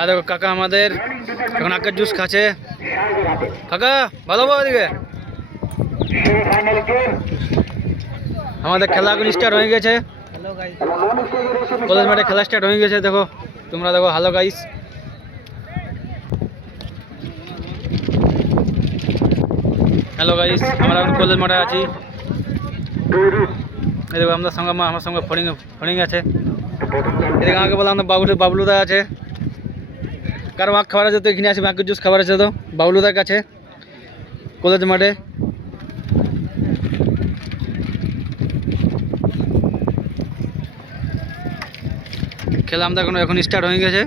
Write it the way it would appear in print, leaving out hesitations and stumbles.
আর দেখো কাকা আমাদের এখন আখের জুস খাচ্ছে। কাকা ভালো বাবা দিকে আমাদের খেলা এখন স্টার্ট হয়ে গেছে। কলেজ মাঠে খেলা স্টার্ট হয়ে গেছে। দেখো তোমরা দেখো, হ্যালো গাইস। হ্যালো গাইস, আমরা এখন কলেজ মাঠে আছি। এই দেখো আমাদের সঙ্গে আমার সঙ্গে ফড়িং আছে। এদিকে আমাকে বললাম বাবলুদা আছে। কারো আখ খাবার আছে তো এখানে আসবে, আখের জুস খাবার আছে তো বাবলুদার কাছে কলেজ মাঠে। খেলা আমাদের এখন স্টার্ট হয়ে গেছে।